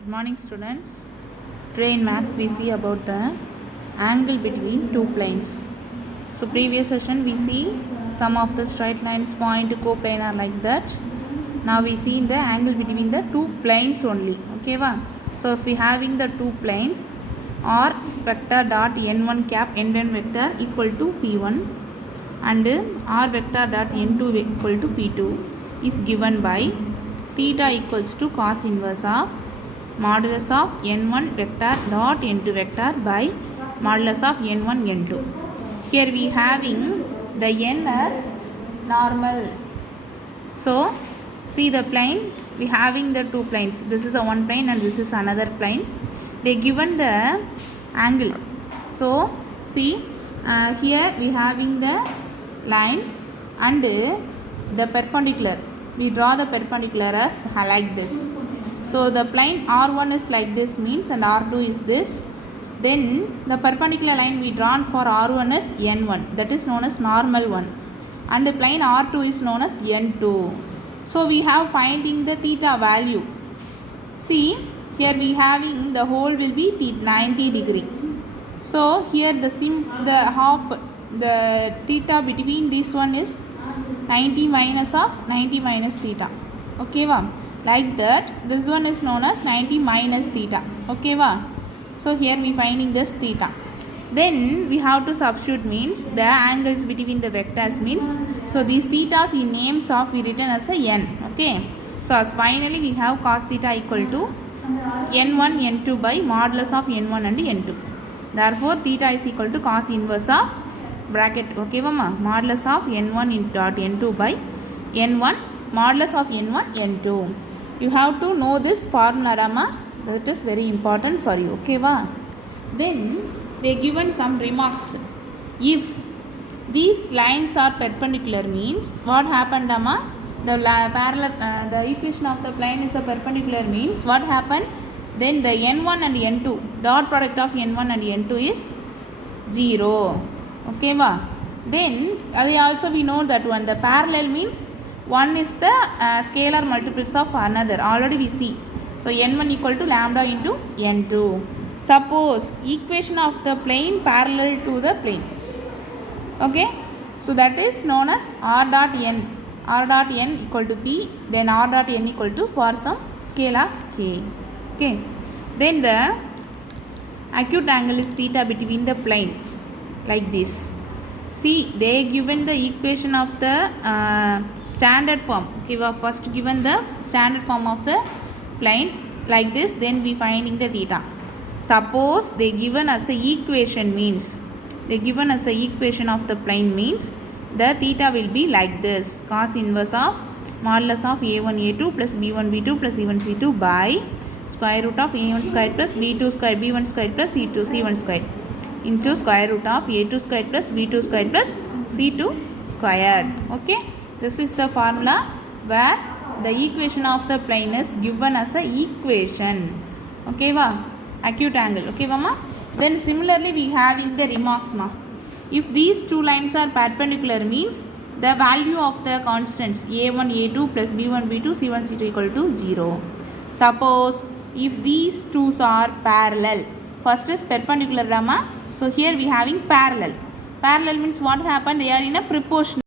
Good morning students. Today in maths we see about the angle between two planes. So previous session we see some of the straight lines point coplanar like that. Now we see the angle between the two planes only. Okay va? So if we having the two planes r vector dot n1 cap n1 vector equal to p1 and r vector dot n2 equal to p2 is given by theta equals to cos inverse of modulus of n1 vector dot n2 vector by modulus of n1 n2. Here we having the n as normal. So see the plane, we having the two planes. This is a one plane and this is another plane. They given the angle. So see here we having the line and the perpendicular. We draw the perpendicular as like this. So the plane R1 is like this means and R2 is this. Then the perpendicular line we drawn for R1 is N1, that is known as normal one, and the plane R2 is known as N2. So we have finding the theta value. See here we having the whole will be 90 degree. So here the half the theta between this one is 90 minus of 90 minus theta. Okay va? Like that this one is known as 90 minus theta. Okay va? So here we finding this theta. Then we have to substitute means the angles between the vectors means, so these thetas in names of we written as a n. Okay, so as finally we have cos theta equal to n1 n2 by modulus of n1 and n2. Therefore theta is equal to cos inverse of bracket, okay va, modulus of n1 dot n2 by n1 modulus of n1 n2. You have to know this formula, that is very important for you. Okay va? Then they given some remarks. If these lines are perpendicular means what happened, the parallel the equation of the plane is a perpendicular means what happened, then the n1 and n2 dot product of n1 and n2 is 0. Okay va? Then also we know that one the parallel means one is the scalar multiples of another, already we see. So n1 equal to lambda into n2. Suppose equation of the plane parallel to the plane. Okay, so that is known as r dot n. R dot n equal to p, then r dot n equal to for some scalar k. Okay, then the acute angle is theta between the plane like this. See, they given the equation of the standard form. Okay, we have first given the standard form of the plane like this, then we finding the theta. Suppose they given as a equation means, they given as a equation of the plane means the theta will be like this, cos inverse of modulus of a1 a2 plus b1 b2 plus c1 c2 by square root of a1 squared plus b2 squared b1 squared plus c2 c1 squared into square root of a2 squared plus b2 squared plus c2 squared. Okay, this is the formula where the equation of the plane is given as a equation. Okay va? Acute angle. Okay va ma? Then similarly we have in the remarks ma, if these two lines are perpendicular means the value of the constants a1 a2 plus b1 b2 c1 c2 equal to 0. Suppose if these two are parallel, first is perpendicular, so here we having parallel. Parallel means what happened, they are in a proportion.